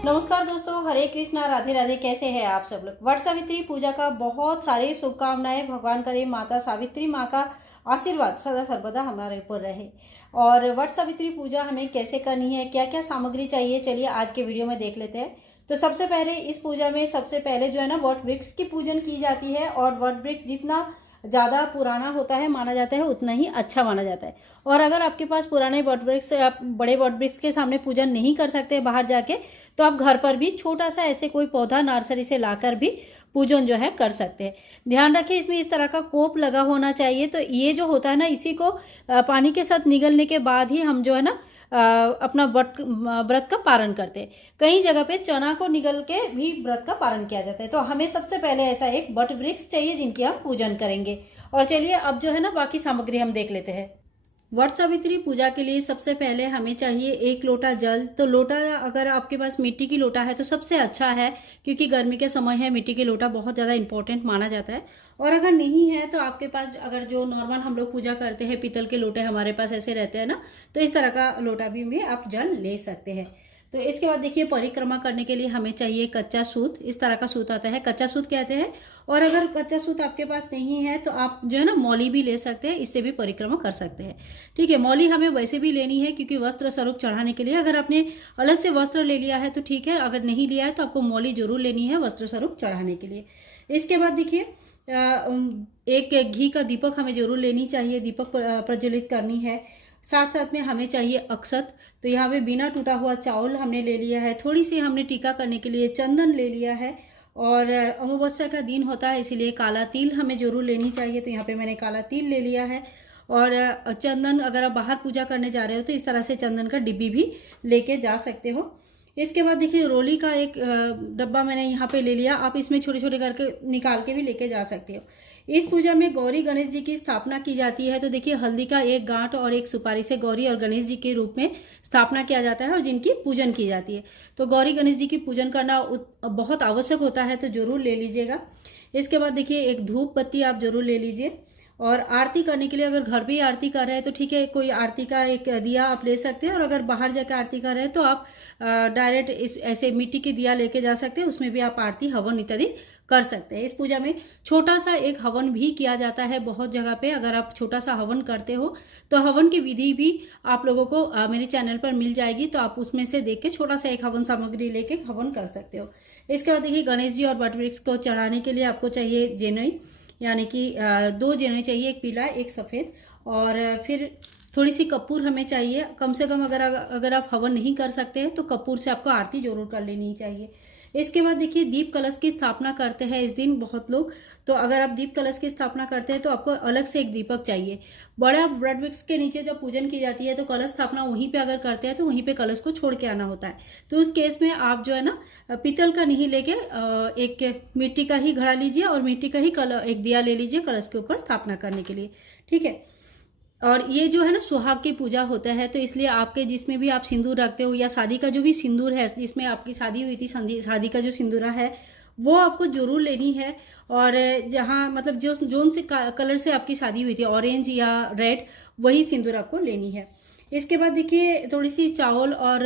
नमस्कार दोस्तों, हरे कृष्णा, राधे राधे। कैसे हैं आप सब लोग। वट सावित्री पूजा का बहुत सारे शुभकामनाएं। भगवान करे माता सावित्री माँ का आशीर्वाद सदा सर्वदा हमारे ऊपर रहे। और वट सावित्री पूजा हमें कैसे करनी है, क्या क्या सामग्री चाहिए, चलिए आज के वीडियो में देख लेते हैं। तो सबसे पहले इस पूजा में सबसे पहले जो है ना वट वृक्ष की पूजन की जाती है। और वट वृक्ष जितना ज़्यादा पुराना होता है माना जाता है उतना ही अच्छा माना जाता है। और अगर आपके पास पुराने वट वृक्ष, आप बड़े वट वृक्ष के सामने पूजन नहीं कर सकते बाहर जाके, तो आप घर पर भी छोटा सा ऐसे कोई पौधा नर्सरी से लाकर भी पूजन जो है कर सकते हैं। ध्यान रखें इसमें इस तरह का कोप लगा होना चाहिए। तो ये जो होता है ना, इसी को पानी के साथ निगलने के बाद ही हम जो है ना अपना व्रत का पारण करते हैं। कई जगह पे चना को निगल के भी व्रत का पारण किया जाता है। तो हमें सबसे पहले ऐसा एक वट वृक्ष चाहिए जिनकी हम पूजन करेंगे। और चलिए अब जो है ना बाकी सामग्री हम देख लेते हैं। वट सावित्री पूजा के लिए सबसे पहले हमें चाहिए 1 लोटा जल। तो लोटा अगर आपके पास मिट्टी की लोटा है तो सबसे अच्छा है, क्योंकि गर्मी के समय है, मिट्टी की लोटा बहुत ज़्यादा इंपॉर्टेंट माना जाता है। और अगर नहीं है तो आपके पास अगर जो नॉर्मल हम लोग पूजा करते हैं पीतल के लोटे हमारे पास ऐसे रहते हैं ना, तो इस तरह का लोटा भी आप जल ले सकते हैं। तो इसके बाद देखिए, परिक्रमा करने के लिए हमें चाहिए कच्चा सूत। इस तरह का सूत आता है, कच्चा सूत कहते हैं। और अगर कच्चा सूत आपके पास नहीं है तो आप जो है ना मौली भी ले सकते हैं, इससे भी परिक्रमा कर सकते हैं। ठीक है, मौली हमें वैसे भी लेनी है क्योंकि वस्त्र स्वरूप चढ़ाने के लिए। अगर आपने अलग से वस्त्र ले लिया है तो ठीक है, अगर नहीं लिया है तो आपको मौली जरूर लेनी है वस्त्र स्वरूप चढ़ाने के लिए। इसके बाद देखिए, एक घी का दीपक हमें जरूर लेनी चाहिए, दीपक प्रज्वलित करनी है। साथ साथ में हमें चाहिए अक्षत। तो यहाँ पे बिना टूटा हुआ चावल हमने ले लिया है। थोड़ी सी हमने टीका करने के लिए चंदन ले लिया है। और अमावस्या का दिन होता है इसीलिए काला तिल हमें जरूर लेनी चाहिए। तो यहाँ पे मैंने काला तिल ले लिया है। और चंदन, अगर आप बाहर पूजा करने जा रहे हो तो इस तरह से चंदन का डिब्बी भी लेके जा सकते हो। इसके बाद देखिए, रोली का एक डब्बा मैंने यहाँ पे ले लिया। आप इसमें छोटे छोटे करके निकाल के भी लेके जा सकते हो। इस पूजा में गौरी गणेश जी की स्थापना की जाती है। तो देखिए, हल्दी का एक गांठ और एक सुपारी से गौरी और गणेश जी के रूप में स्थापना किया जाता है और जिनकी पूजन की जाती है। तो गौरी गणेश जी की पूजन करना बहुत आवश्यक होता है, तो जरूर ले लीजिएगा। इसके बाद देखिए, एक धूप बत्ती आप जरूर ले लीजिए। और आरती करने के लिए अगर घर पे ही आरती कर रहे हैं तो ठीक है, कोई आरती का एक दिया आप ले सकते हैं। और अगर बाहर जाकर आरती कर रहे हैं तो आप डायरेक्ट इस ऐसे मिट्टी के दिया लेके जा सकते हैं, उसमें भी आप आरती हवन इत्यादि कर सकते हैं। इस पूजा में छोटा सा एक हवन भी किया जाता है बहुत जगह पे। अगर आप छोटा सा हवन करते हो तो हवन की विधि भी आप लोगों को मेरे चैनल पर मिल जाएगी, तो आप उसमें से देख के छोटा सा एक हवन सामग्री लेके हवन कर सकते हो। इसके बाद देखिए, गणेश जी और वट वृक्ष को चढ़ाने के लिए आपको चाहिए जेनई, यानी कि 2 जेनई चाहिए, एक पीला एक सफ़ेद। और फिर थोड़ी सी कपूर हमें चाहिए कम से कम। अगर आप हवन नहीं कर सकते हैं तो कपूर से आपको आरती जरूर कर लेनी चाहिए। इसके बाद देखिए, दीप कलश की स्थापना करते हैं इस दिन बहुत लोग। तो अगर आप दीप कलश की स्थापना करते हैं तो आपको अलग से एक दीपक चाहिए। बड़ा वट वृक्ष के नीचे जब पूजन की जाती है तो कलश स्थापना वहीं पे अगर करते हैं तो वहीं पे कलश को छोड़ के आना होता है। तो उस केस में आप जो है ना पीतल का नहीं लेके एक मिट्टी का ही घड़ा लीजिए और मिट्टी का ही एक दिया ले लीजिए कलश के ऊपर स्थापना करने के लिए। ठीक है। और ये जो है ना सुहाग की पूजा होता है, तो इसलिए आपके जिसमें भी आप सिंदूर रखते हो या शादी का जो भी सिंदूर है, जिसमें आपकी शादी हुई थी, शादी का जो सिंदूरा है वो आपको जरूर लेनी है। और जहाँ मतलब जोन से कलर से आपकी शादी हुई थी, ऑरेंज या रेड, वही सिंदूर आपको लेनी है। इसके बाद देखिए, थोड़ी सी चावल और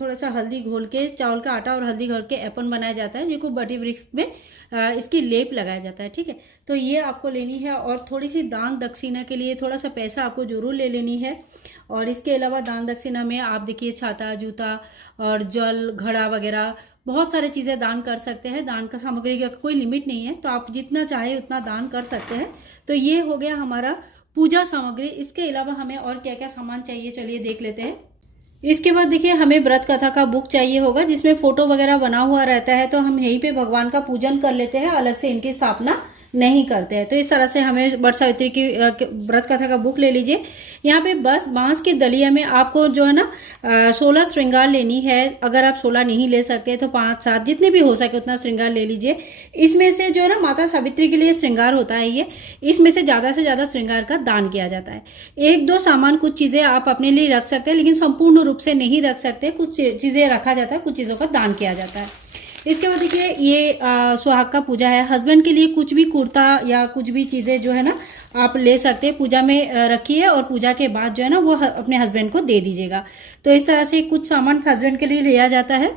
थोड़ा सा हल्दी घोल के, चावल का आटा और हल्दी घोल के एपन बनाया जाता है, जिसको बटी वृक्ष में इसकी लेप लगाया जाता है। ठीक है, तो ये आपको लेनी है। और थोड़ी सी दान दक्षिणा के लिए थोड़ा सा पैसा आपको जरूर ले लेनी है। और इसके अलावा दान दक्षिणा में आप देखिए छाता, जूता और जल, घड़ा वगैरह बहुत सारे चीज़ें दान कर सकते हैं। दान का सामग्री का कोई लिमिट नहीं है, तो आप जितना चाहे उतना दान कर सकते हैं। तो ये हो गया हमारा पूजा सामग्री। इसके अलावा हमें और क्या क्या सामान चाहिए, चलिए देख लेते हैं। इसके बाद देखिए, हमें व्रत कथा का बुक चाहिए होगा जिसमें फोटो वगैरह बना हुआ रहता है। तो हम यहीं पे भगवान का पूजन कर लेते हैं, अलग से इनकी स्थापना नहीं करते हैं। तो इस तरह से हमें वट सावित्री की व्रत कथा का बुक ले लीजिए। यहाँ पे बस बांस की दलिया में आपको जो है ना 16 श्रृंगार लेनी है। अगर आप 16 नहीं ले सकते तो 5-7 जितने भी हो सके उतना श्रृंगार ले लीजिए। इसमें से जो है ना माता सावित्री के लिए श्रृंगार होता है ये, इसमें से ज़्यादा श्रृंगार का दान किया जाता है। 1-2 सामान, कुछ चीज़ें आप अपने लिए रख सकते हैं, लेकिन संपूर्ण रूप से नहीं रख सकते। कुछ चीज़ें रखा जाता है, कुछ चीज़ों का दान किया जाता है। इसके बाद देखिए, ये सुहाग का पूजा है। हस्बैंड के लिए कुछ भी कुर्ता या कुछ भी चीज़ें जो है ना आप ले सकते हैं, पूजा में रखिए और पूजा के बाद जो है ना वो अपने हस्बैंड को दे दीजिएगा। तो इस तरह से कुछ सामान हस्बैंड के लिए लिया जाता है।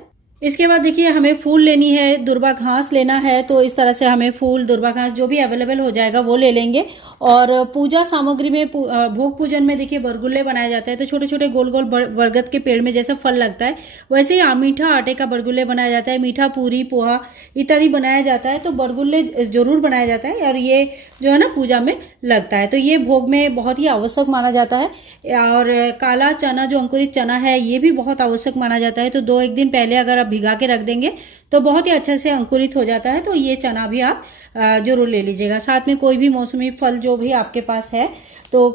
इसके बाद देखिए हमें फूल लेनी है, दुर्वा घास लेना है, तो इस तरह से हमें फूल, दुर्वा घास जो भी अवेलेबल हो जाएगा वो ले लेंगे। और पूजा सामग्री में भोग पूजन में देखिए बरगुल्ले बनाए जाते हैं, तो छोटे छोटे गोल गोल बरगद के पेड़ में जैसा फल लगता है वैसे ही मीठा आटे का बरगुल्ले बनाया जाता है, मीठा पूरी पोहा इत्यादि बनाया जाता है। तो बरगुल्ले जरूर बनाया जाता है और ये जो है ना पूजा में लगता है, तो ये भोग में बहुत ही आवश्यक माना जाता है। और काला चना जो अंकुरित चना है ये भी बहुत आवश्यक माना जाता है, तो 2-1 दिन पहले अगर आप भिगा के रख देंगे तो बहुत ही अच्छे से अंकुरित हो जाता है। तो ये चना भी आप जरूर ले लीजिएगा। साथ में कोई भी मौसमी फल जो भी आपके पास है, तो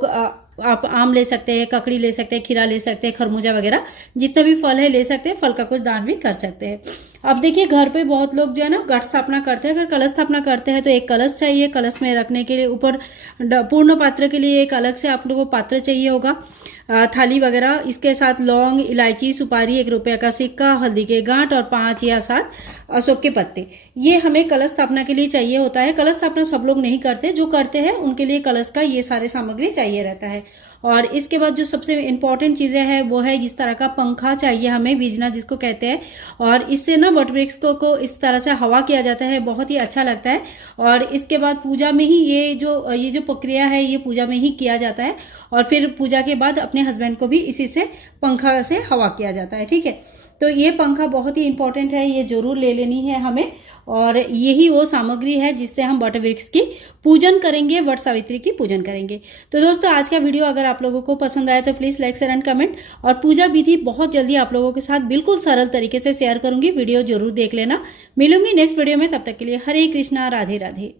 आप आम ले सकते हैं, ककड़ी ले सकते हैं, खीरा ले सकते हैं, खरबूजा वगैरह जितना भी फल है ले सकते हैं। फल का कुछ दान भी कर सकते हैं। अब देखिए घर पे बहुत लोग जो है ना घट स्थापना करते हैं। अगर कलश स्थापना करते हैं तो एक कलश चाहिए, कलश में रखने के लिए ऊपर पूर्ण पात्र के लिए एक अलग से आप लोगों को पात्र चाहिए होगा, थाली वगैरह। इसके साथ लौंग, इलायची, सुपारी, 1 रुपये का सिक्का, हल्दी के गांठ और 5 या 7 अशोक के पत्ते, ये हमें कलश स्थापना के लिए चाहिए होता है। कलश स्थापना सब लोग नहीं करते, जो करते हैं उनके लिए कलश का ये सारे सामग्री चाहिए रहता है। और इसके बाद जो सबसे इम्पॉर्टेंट चीज़ें हैं वो है इस तरह का पंखा चाहिए हमें, बीजना जिसको कहते हैं। और इससे ना वट वृक्ष को इस तरह से हवा किया जाता है, बहुत ही अच्छा लगता है। और इसके बाद पूजा में ही ये जो प्रक्रिया है ये पूजा में ही किया जाता है। और फिर पूजा के बाद अपने हस्बैंड को भी इसी से पंखा से हवा किया जाता है, ठीक है। तो ये पंखा बहुत ही इंपॉर्टेंट है, ये जरूर ले लेनी है हमें। और यही वो सामग्री है जिससे हम वट वृक्ष की पूजन करेंगे, वट सावित्री की पूजन करेंगे। तो दोस्तों आज का वीडियो अगर आप लोगों को पसंद आया तो please like, share and comment. और पूजा विधि बहुत जल्दी आप लोगों के साथ बिल्कुल सरल तरीके से शेयर करूंगी, वीडियो जरूर देख लेना। मिलूंगी नेक्स्ट वीडियो में, तब तक के लिए हरे कृष्णा, राधे राधे।